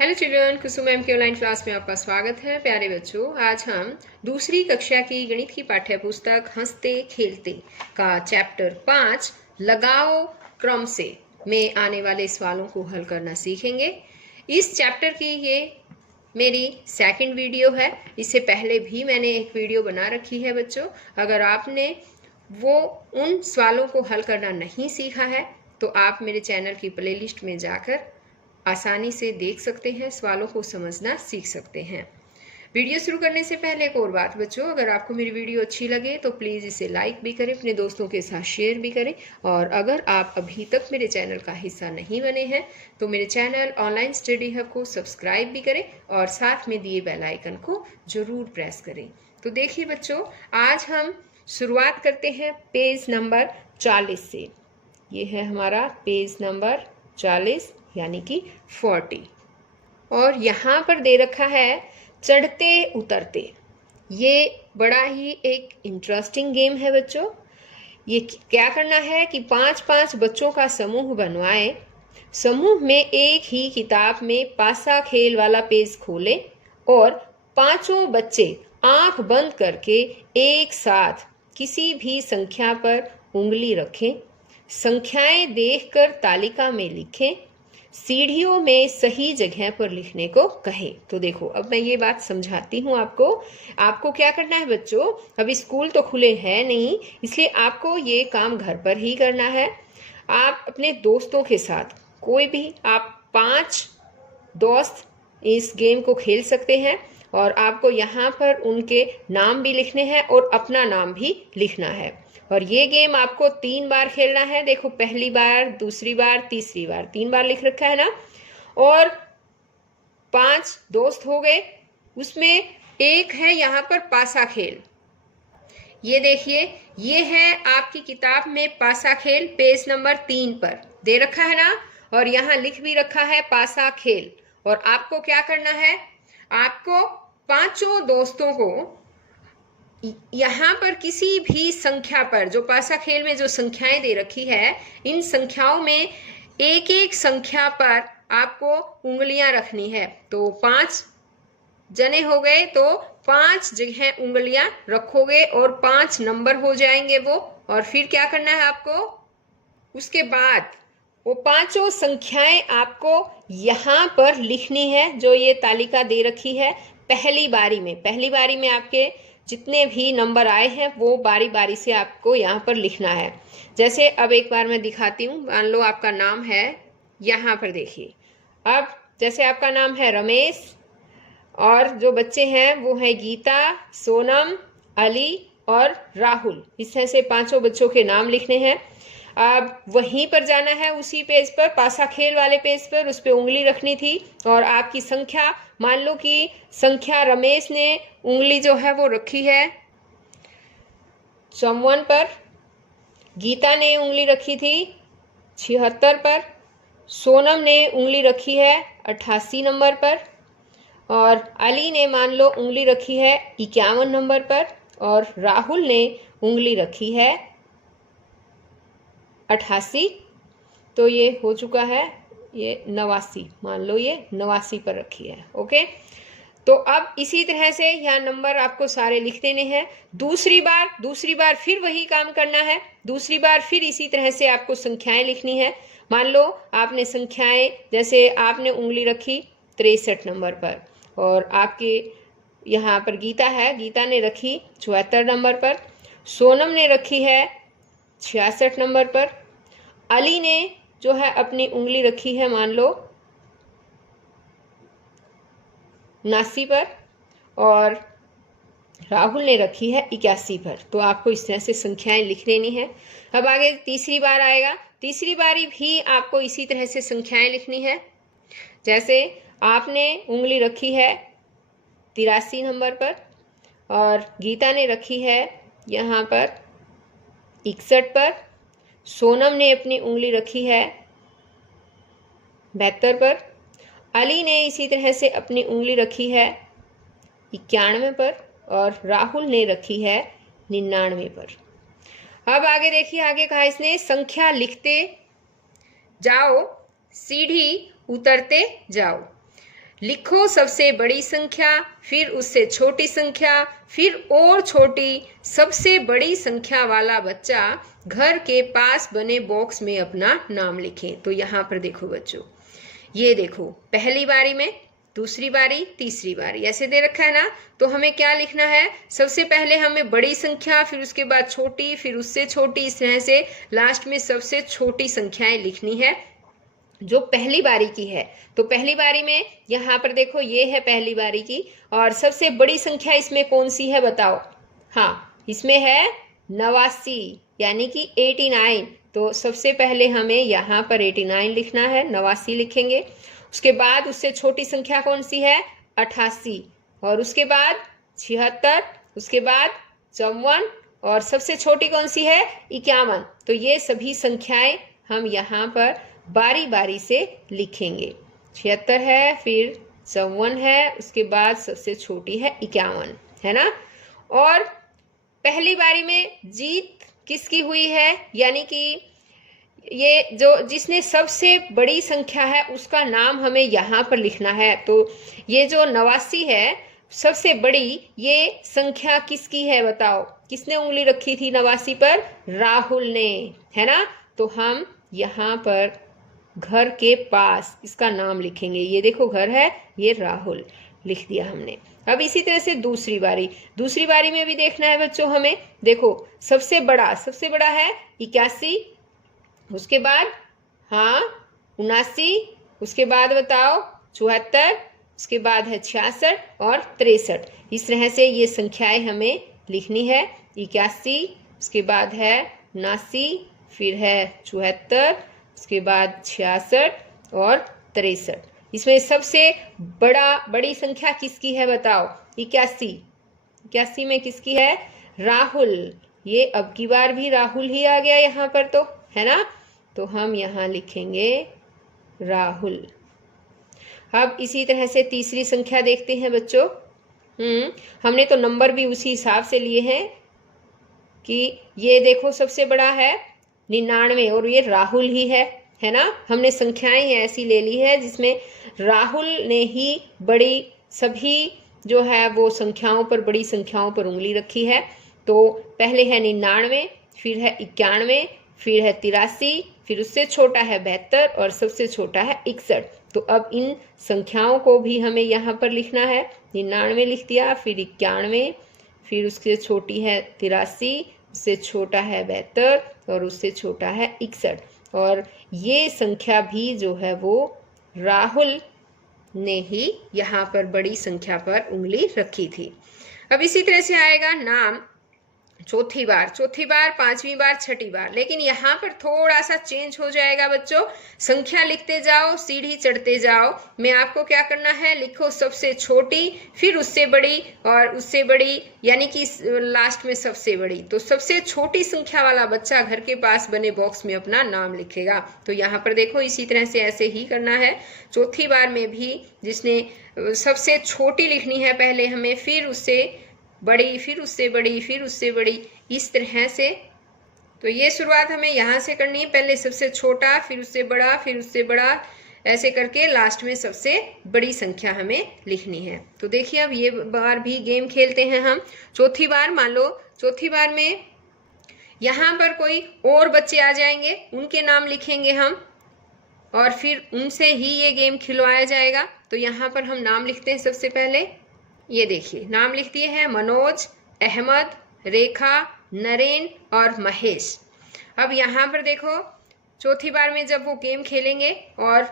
Hello children, कुसुम ma'am की online class में आपका स्वागत है। प्यारे बच्चों, आज हम दूसरी कक्षा की गणित की पाठ्य पुस्तक हंसते खेलते का चैप्टर 5 लगाओ क्रम से में आने वाले सवालों को हल करना सीखेंगे। इस चैप्टर की ये मेरी सेकंड वीडियो है। इससे पहले भी मैंने एक वीडियो बना रखी है बच्चों। अगर आपने वो उन सवालों को हल करना नहीं सीखा है तो आप मेरे चैनल की प्लेलिस्ट में जाकर आसानी से देख सकते हैं, सवालों को समझना सीख सकते हैं। वीडियो शुरू करने से पहले एक और बात बच्चों, अगर आपको मेरी वीडियो अच्छी लगे तो प्लीज़ इसे लाइक भी करें, अपने दोस्तों के साथ शेयर भी करें। और अगर आप अभी तक मेरे चैनल का हिस्सा नहीं बने हैं तो मेरे चैनल ऑनलाइन स्टडी हब को सब्सक्राइब भी करें और साथ में दिए बेल आइकन को जरूर प्रेस करें। तो देखिए बच्चों, आज हम शुरुआत करते हैं पेज नंबर 40 से। ये है हमारा पेज नंबर 40 यानी कि 40। और यहाँ पर दे रखा है चढ़ते उतरते। ये बड़ा ही एक इंटरेस्टिंग गेम है बच्चों। ये क्या करना है कि 5-5 बच्चों का समूह बनवाएं। समूह में एक ही किताब में पासा खेल वाला पेज खोलें और पांचों बच्चे आंख बंद करके एक साथ किसी भी संख्या पर उंगली रखें। संख्याएं देखकर तालिका में लिखें। सीढ़ियों में सही जगह पर लिखने को कहें। तो देखो, अब मैं ये बात समझाती हूँ आपको क्या करना है बच्चों। अभी स्कूल तो खुले हैं नहीं, इसलिए आपको ये काम घर पर ही करना है। आप अपने दोस्तों के साथ, कोई भी आप 5 दोस्त इस गेम को खेल सकते हैं और आपको यहाँ पर उनके नाम भी लिखने हैं और अपना नाम भी लिखना है। और ये गेम आपको 3 बार खेलना है। देखो, पहली बार, दूसरी बार, तीसरी बार, 3 बार लिख रखा है ना। और 5 दोस्त हो गए, उसमें एक है यहाँ पर पासा खेल। ये देखिए, ये है आपकी किताब में पासा खेल, पेज नंबर 3 पर दे रखा है ना। और यहाँ लिख भी रखा है पासा खेल। और आपको क्या करना है, आपको पांचों दोस्तों को यहाँ पर किसी भी संख्या पर, जो पासा खेल में जो संख्याएं दे रखी है, इन संख्याओं में एक एक संख्या पर आपको उंगलियां रखनी है। तो 5 जने हो गए तो 5 जगह उंगलियां रखोगे और 5 नंबर हो जाएंगे वो। और फिर क्या करना है आपको, उसके बाद वो पांचों संख्याएं आपको यहाँ पर लिखनी है जो ये तालिका दे रखी है। पहली बारी में आपके जितने भी नंबर आए हैं वो बारी बारी से आपको यहाँ पर लिखना है। जैसे अब एक बार मैं दिखाती हूँ। मान लो आपका नाम है, यहाँ पर देखिए। अब जैसे आपका नाम है रमेश और जो बच्चे हैं वो है गीता, सोनम, अली और राहुल। इस तरह से 5 बच्चों के नाम लिखने हैं। अब वहीं पर जाना है, उसी पेज पर, पासा खेल वाले पेज पर, उस पर उंगली रखनी थी। और आपकी संख्या, मान लो कि संख्या रमेश ने उंगली जो है वो रखी है 54 पर, गीता ने उंगली रखी थी 76 पर, सोनम ने उंगली रखी है 88 नंबर पर, और अली ने मान लो उंगली रखी है 51 नंबर पर, और राहुल ने उंगली रखी है 88। तो ये हो चुका है, ये 89, मान लो ये 89 पर रखी है। ओके, तो अब इसी तरह से यहाँ नंबर आपको सारे लिख देने हैं। दूसरी बार फिर वही काम करना है। दूसरी बार फिर इसी तरह से आपको संख्याएं लिखनी है। मान लो आपने संख्याएं, जैसे आपने उंगली रखी 63 नंबर पर, और आपके यहाँ पर गीता है, गीता ने रखी 74 नंबर पर, सोनम ने रखी है 66 नंबर पर, अली ने जो है अपनी उंगली रखी है मान लो 79 पर, और राहुल ने रखी है 81 पर। तो आपको इस तरह से संख्याएं लिख लेनी है। अब आगे तीसरी बार आएगा। तीसरी बारी भी आपको इसी तरह से संख्याएं लिखनी है। जैसे आपने उंगली रखी है 83 नंबर पर, और गीता ने रखी है यहाँ पर 61 पर, सोनम ने अपनी उंगली रखी है 72 पर, अली ने इसी तरह से अपनी उंगली रखी है 91 पर, और राहुल ने रखी है 99 पर। अब आगे देखिए, आगे कहा इसने संख्या लिखते जाओ, सीढ़ी उतरते जाओ। लिखो सबसे बड़ी संख्या, फिर उससे छोटी संख्या, फिर और छोटी, सबसे बड़ी संख्या वाला बच्चा घर के पास बने बॉक्स में अपना नाम लिखे। तो यहाँ पर देखो बच्चों, ये देखो पहली बारी में, दूसरी बारी, तीसरी बारी ऐसे दे रखा है ना। तो हमें क्या लिखना है, सबसे पहले हमें बड़ी संख्या, फिर उसके बाद छोटी, फिर उससे छोटी, इस तरह से लास्ट में सबसे छोटी संख्याएं लिखनी है जो पहली बारी की है। तो पहली बारी में यहाँ पर देखो ये है पहली बारी की, और सबसे बड़ी संख्या इसमें कौन सी है बताओ। हाँ, इसमें है 89 यानी कि 89। तो सबसे पहले हमें यहाँ पर 89 लिखना है, 89 लिखेंगे। उसके बाद उससे छोटी संख्या कौन सी है, 88, और उसके बाद 76, उसके बाद 54, और सबसे छोटी कौन सी है, 51। तो ये सभी संख्याएं हम यहाँ पर बारी बारी से लिखेंगे। 76 है, फिर 54 है, उसके बाद सबसे छोटी है 51, है ना। और पहली बारी में जीत किसकी हुई है, यानी कि ये जो जिसने सबसे बड़ी संख्या है उसका नाम हमें यहाँ पर लिखना है। तो ये जो 89 है सबसे बड़ी, ये संख्या किसकी है बताओ, किसने उंगली रखी थी 89 पर, राहुल ने, है ना। तो हम यहाँ पर घर के पास इसका नाम लिखेंगे। ये देखो घर है, ये राहुल लिख दिया हमने। अब इसी तरह से दूसरी बारी में भी देखना है बच्चों हमें। देखो सबसे बड़ा है 81, उसके बाद हाँ 79, उसके बाद बताओ 74, उसके बाद है 66 और 63। इस तरह से ये संख्याएं हमें लिखनी है। 81, उसके बाद है 79, फिर है 74, उसके बाद 66 और 63। इसमें सबसे बड़ी संख्या किसकी है बताओ, 81 में किसकी है, राहुल। ये अब की बार भी राहुल ही आ गया यहाँ पर, तो है ना। तो हम यहाँ लिखेंगे राहुल। अब इसी तरह से तीसरी संख्या देखते हैं बच्चों। हमने तो नंबर भी उसी हिसाब से लिए हैं कि ये देखो सबसे बड़ा है 99 और ये राहुल ही है ना। हमने संख्याएं ऐसी ले ली है जिसमें राहुल ने ही बड़ी, सभी जो है वो संख्याओं पर, बड़ी संख्याओं पर उंगली रखी है। तो पहले है 99, फिर है 91, फिर है 83, फिर उससे छोटा है 72 और सबसे छोटा है 61। तो अब इन संख्याओं को भी हमें यहाँ पर लिखना है। 99 लिख दिया, फिर 91, फिर उससे छोटी है 83, उससे छोटा है 72 और उससे छोटा है 61। और ये संख्या भी जो है वो राहुल ने ही यहाँ पर बड़ी संख्या पर उंगली रखी थी। अब इसी तरह से आएगा नाम चौथी बार, पांचवी बार, छठी बार। लेकिन यहाँ पर थोड़ा सा चेंज हो जाएगा बच्चों। संख्या लिखते जाओ, सीढ़ी चढ़ते जाओ। मैं आपको क्या करना है, लिखो सबसे छोटी, फिर उससे बड़ी और उससे बड़ी, यानी कि लास्ट में सबसे बड़ी। तो सबसे छोटी संख्या वाला बच्चा घर के पास बने बॉक्स में अपना नाम लिखेगा। तो यहाँ पर देखो इसी तरह से ऐसे ही करना है। चौथी बार में भी जिसने सबसे छोटी लिखनी है पहले हमें, फिर उससे बड़ी, फिर उससे बड़ी, फिर उससे बड़ी, इस तरह से। तो ये शुरुआत हमें यहाँ से करनी है, पहले सबसे छोटा, फिर उससे बड़ा, फिर उससे बड़ा, ऐसे करके लास्ट में सबसे बड़ी संख्या हमें लिखनी है। तो देखिए अब ये बार भी गेम खेलते हैं हम। चौथी बार, मान लो चौथी बार में यहाँ पर कोई और बच्चे आ जाएंगे, उनके नाम लिखेंगे हम और फिर उनसे ही ये गेम खिलवाया जाएगा। तो यहाँ पर हम नाम लिखते हैं सबसे पहले। ये देखिए नाम लिख दिए हैं, मनोज, अहमद, रेखा, नरेन और महेश। अब यहाँ पर देखो चौथी बार में जब वो गेम खेलेंगे और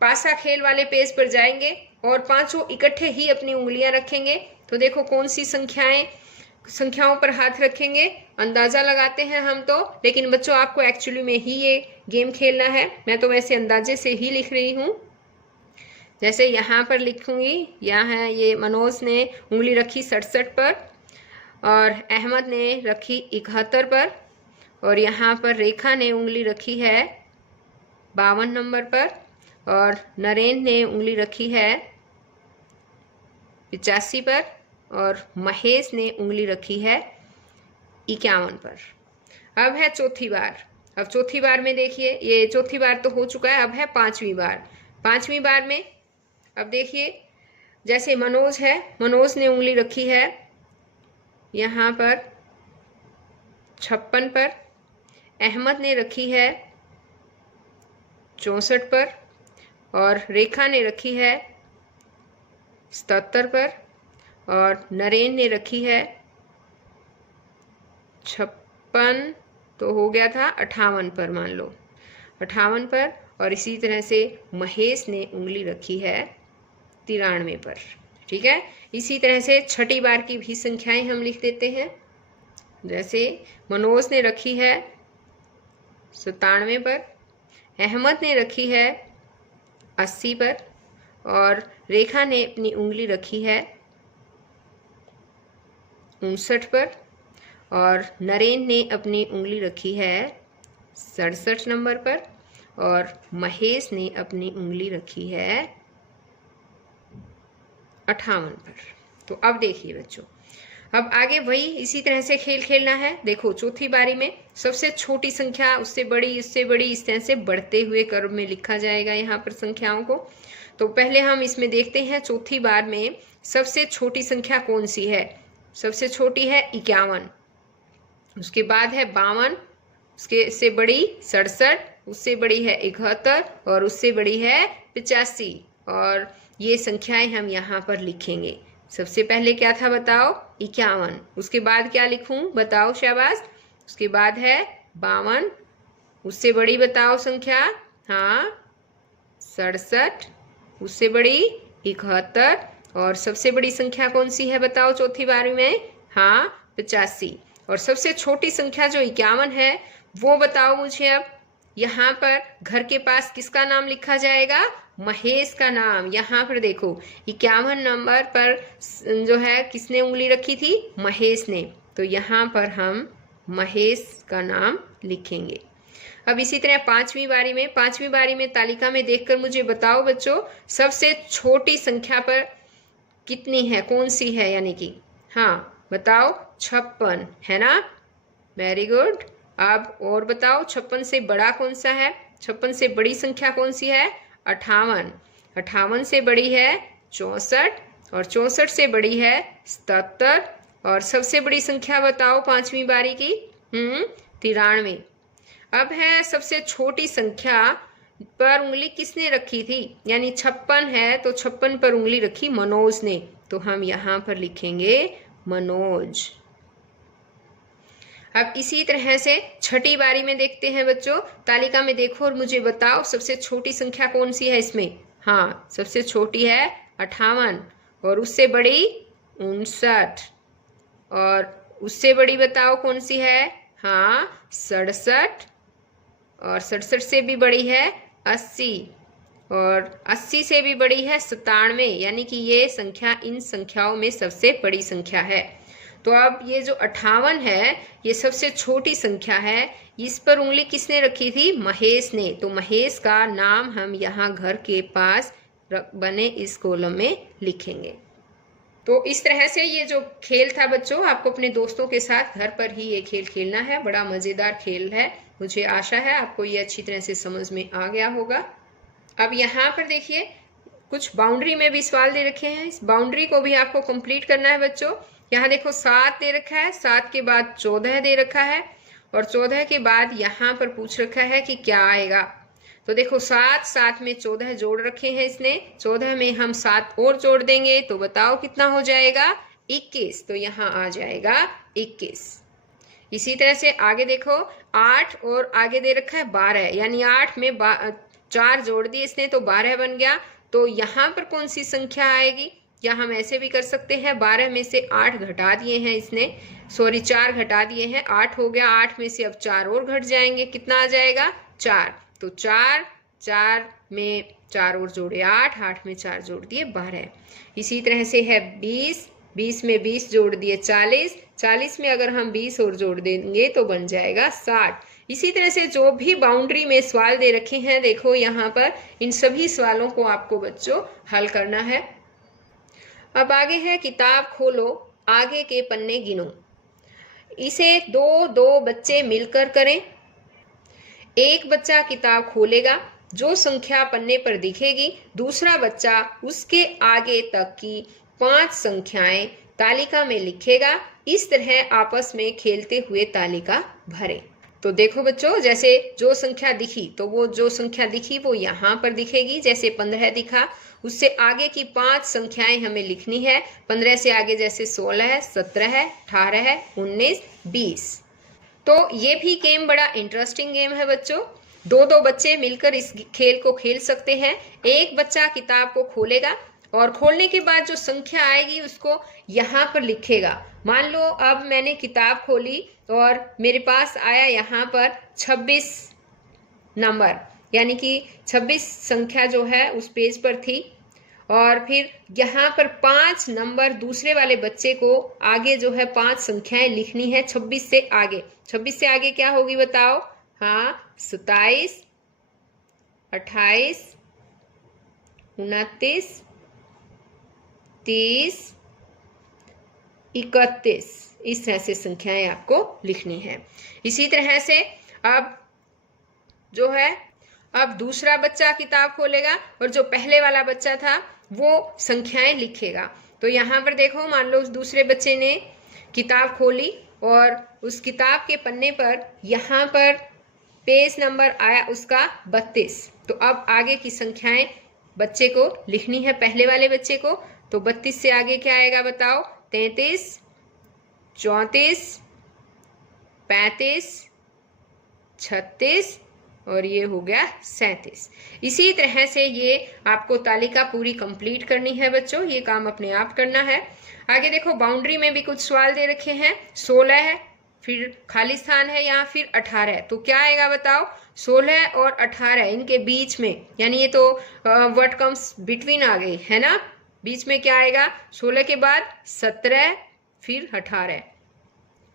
पासा खेल वाले पेज पर जाएंगे और पांचों इकट्ठे ही अपनी उंगलियां रखेंगे। तो देखो कौन सी संख्याओं पर हाथ रखेंगे, अंदाजा लगाते हैं हम तो, लेकिन बच्चों आपको एक्चुअली में ही ये गेम खेलना है। मैं तो वैसे अंदाजे से ही लिख रही हूँ। जैसे यहाँ पर लिखूंगी, यहाँ है ये मनोज ने उंगली रखी 67 पर और अहमद ने रखी 71 पर और यहाँ पर रेखा ने उंगली रखी है 52 नंबर पर और नरेन ने उंगली रखी है 85 पर और महेश ने उंगली रखी है 51 पर। अब है चौथी बार। अब चौथी बार में देखिए, ये चौथी बार तो हो चुका है, अब है पांचवी बार। पांचवी बार में अब देखिए, जैसे मनोज है, मनोज ने उंगली रखी है यहाँ पर 56 पर, अहमद ने रखी है 64 पर, और रेखा ने रखी है 77 पर, और नरेन ने रखी है 56, तो हो गया था 58 पर, मान लो 58 पर। और इसी तरह से महेश ने उंगली रखी है 93 पर। ठीक है, इसी तरह से छठी बार की भी संख्याएं हम लिख देते हैं। जैसे मनोज ने रखी है 97 पर, अहमद ने रखी है 80 पर, और रेखा ने अपनी उंगली रखी है 59 पर, और नरेन ने अपनी उंगली रखी है 67 नंबर पर, और महेश ने अपनी उंगली रखी है 58 पर। तो अब देखिए बच्चों, अब आगे वही इसी तरह से खेल खेलना है। देखो, चौथी बारी में सबसे छोटी संख्या उससे बड़ी, उससे बड़ी, इस तरह से बढ़ते हुए क्रम में लिखा जाएगा यहाँ पर संख्याओं को। तो पहले हम इसमें देखते हैं चौथी बार में सबसे छोटी संख्या कौन सी है। सबसे छोटी है 51, उसके बाद है 52, उसके से बड़ी 67, उससे बड़ी है 71, और उससे बड़ी है 85। और ये संख्याएं हम यहाँ पर लिखेंगे। सबसे पहले क्या था बताओ? 51। उसके बाद क्या लिखूं बताओ? शाबाश। उसके बाद है 52, उससे बड़ी बताओ संख्या? हाँ 67, उससे बड़ी 71, और सबसे बड़ी संख्या कौन सी है बताओ चौथी बारी में? हाँ 85। और सबसे छोटी संख्या जो 51 है वो बताओ मुझे। अब यहाँ पर घर के पास किसका नाम लिखा जाएगा? महेश का नाम। यहाँ पर देखो 51 नंबर पर जो है किसने उंगली रखी थी? महेश ने। तो यहाँ पर हम महेश का नाम लिखेंगे। अब इसी तरह पांचवी बारी में तालिका में देखकर मुझे बताओ बच्चों, सबसे छोटी संख्या पर कितनी है, कौन सी है? यानी कि हाँ बताओ 56 है ना? Very good. अब और बताओ 56 से बड़ा कौन सा है? 56 से बड़ी संख्या कौन सी है? 58। 58 से बड़ी है 64, और 64 से बड़ी है 77, और सबसे बड़ी संख्या बताओ पांचवी बारी की? 93। अब है सबसे छोटी संख्या पर उंगली किसने रखी थी? यानी 56 है तो 56 पर उंगली रखी मनोज ने, तो हम यहाँ पर लिखेंगे मनोज। अब इसी तरह से छठी बारी में देखते हैं बच्चों। तालिका में देखो और मुझे बताओ सबसे छोटी संख्या कौन सी है इसमें? हाँ सबसे छोटी है 58, और उससे बड़ी 59, और उससे बड़ी बताओ कौन सी है? हाँ 67, और 67 से भी बड़ी है 80, और 80 से भी बड़ी है 97। यानी कि ये संख्या इन संख्याओं में सबसे बड़ी संख्या है। तो अब ये जो 58 है ये सबसे छोटी संख्या है, इस पर उंगली किसने रखी थी? महेश ने। तो महेश का नाम हम यहाँ घर के पास बने इस कॉलम में लिखेंगे। तो इस तरह से ये जो खेल था बच्चों, आपको अपने दोस्तों के साथ घर पर ही ये खेल खेलना है। बड़ा मजेदार खेल है। मुझे आशा है आपको ये अच्छी तरह से समझ में आ गया होगा। अब यहाँ पर देखिए कुछ बाउंड्री में भी सवाल दे रखे हैं। इस बाउंड्री को भी आपको कंप्लीट करना है बच्चों। यहाँ देखो 7 दे रखा है, 7 के बाद 14 दे रखा है, और 14 के बाद यहाँ पर पूछ रखा है कि क्या आएगा। तो देखो 7 में 14 जोड़ रखे हैं इसने, 14 में हम 7 और जोड़ देंगे तो बताओ कितना हो जाएगा? 21। तो यहाँ आ जाएगा 21। इसी तरह से आगे देखो 8 और आगे दे रखा है 12, यानी 8 में 4 जोड़ दिए इसने तो 12 बन गया। तो यहाँ पर कौन सी संख्या आएगी? या हम ऐसे भी कर सकते हैं, 12 में से 8 घटा दिए हैं इसने, 4 घटा दिए हैं, 8 हो गया। 8 में से अब 4 और घट जाएंगे, कितना आ जाएगा? 4। तो 4 में 4 और जोड़े 8 में 4 जोड़ दिए 12। इसी तरह से है 20 में 20 जोड़ दिए 40 में अगर हम 20 और जोड़ देंगे तो बन जाएगा 60। इसी तरह से जो भी बाउंड्री में सवाल दे रखे हैं देखो यहाँ पर, इन सभी सवालों को आपको बच्चों हल करना है। अब आगे है किताब खोलो, आगे के पन्ने गिनो। इसे 2 बच्चे मिलकर करें। एक बच्चा किताब खोलेगा जो संख्या पन्ने पर दिखेगी दूसरा बच्चा उसके आगे तक की 5 संख्याएं तालिका में लिखेगा। इस तरह आपस में खेलते हुए तालिका भरे। तो देखो बच्चों, जैसे जो संख्या दिखी तो वो जो संख्या दिखी वो यहाँ पर दिखेगी। जैसे 15 दिखा, उससे आगे की 5 संख्याएं हमें लिखनी है। 15 से आगे जैसे 16 है, 17 है, 18 है, 19, 20। तो ये भी गेम बड़ा इंटरेस्टिंग गेम है बच्चों। दो बच्चे मिलकर इस खेल को खेल सकते हैं। एक बच्चा किताब को खोलेगा और खोलने के बाद जो संख्या आएगी उसको यहाँ पर लिखेगा। मान लो अब मैंने किताब खोली और मेरे पास आया यहाँ पर 26 नंबर, यानी कि 26 संख्या जो है उस पेज पर थी। और फिर यहाँ पर 5 नंबर दूसरे वाले बच्चे को आगे जो है 5 संख्याएं लिखनी है 26 से आगे। 26 से आगे क्या होगी बताओ? हाँ, 27, 28, 29, 30, 31। इस तरह से संख्याएं आपको लिखनी है। इसी तरह से अब जो है, अब दूसरा बच्चा किताब खोलेगा और जो पहले वाला बच्चा था वो संख्याएं लिखेगा। तो यहाँ पर देखो, मान लो उस दूसरे बच्चे ने किताब खोली और उस किताब के पन्ने पर यहाँ पर पेज नंबर आया उसका 32। तो अब आगे की संख्याएं बच्चे को लिखनी है, पहले वाले बच्चे को। तो 32 से आगे क्या आएगा बताओ? 33, 34, 35, 36 और ये हो गया 37। इसी तरह से ये आपको तालिका पूरी कंप्लीट करनी है बच्चों। ये काम अपने आप करना है। आगे देखो, बाउंड्री में भी कुछ सवाल दे रखे हैं। 16 है, फिर खाली स्थान है यहाँ, फिर 18 है। तो क्या आएगा बताओ? 16 और 18 इनके बीच में, यानी ये तो व्हाट कम्स बिटवीन आ गई है ना। बीच में क्या आएगा? 16 के बाद 17, फिर 18,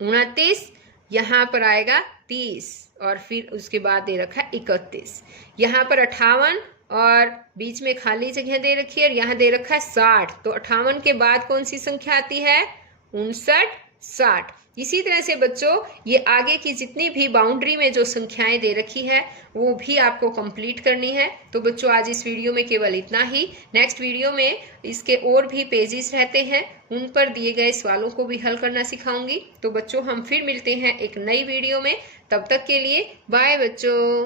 29, यहाँ पर आएगा 30 और फिर उसके बाद दे रखा है 31। यहाँ पर 58 और बीच में खाली जगह दे रखी है और यहाँ दे रखा है 60। तो 58 के बाद कौन सी संख्या आती है? 59, 60। इसी तरह से बच्चों ये आगे की जितनी भी बाउंड्री में जो संख्याएं दे रखी है वो भी आपको कंप्लीट करनी है। तो बच्चों आज इस वीडियो में केवल इतना ही। नेक्स्ट वीडियो में इसके और भी पेजेस रहते हैं, उन पर दिए गए सवालों को भी हल करना सिखाऊंगी। तो बच्चों हम फिर मिलते हैं एक नई वीडियो में। तब तक के लिए बाय बच्चों।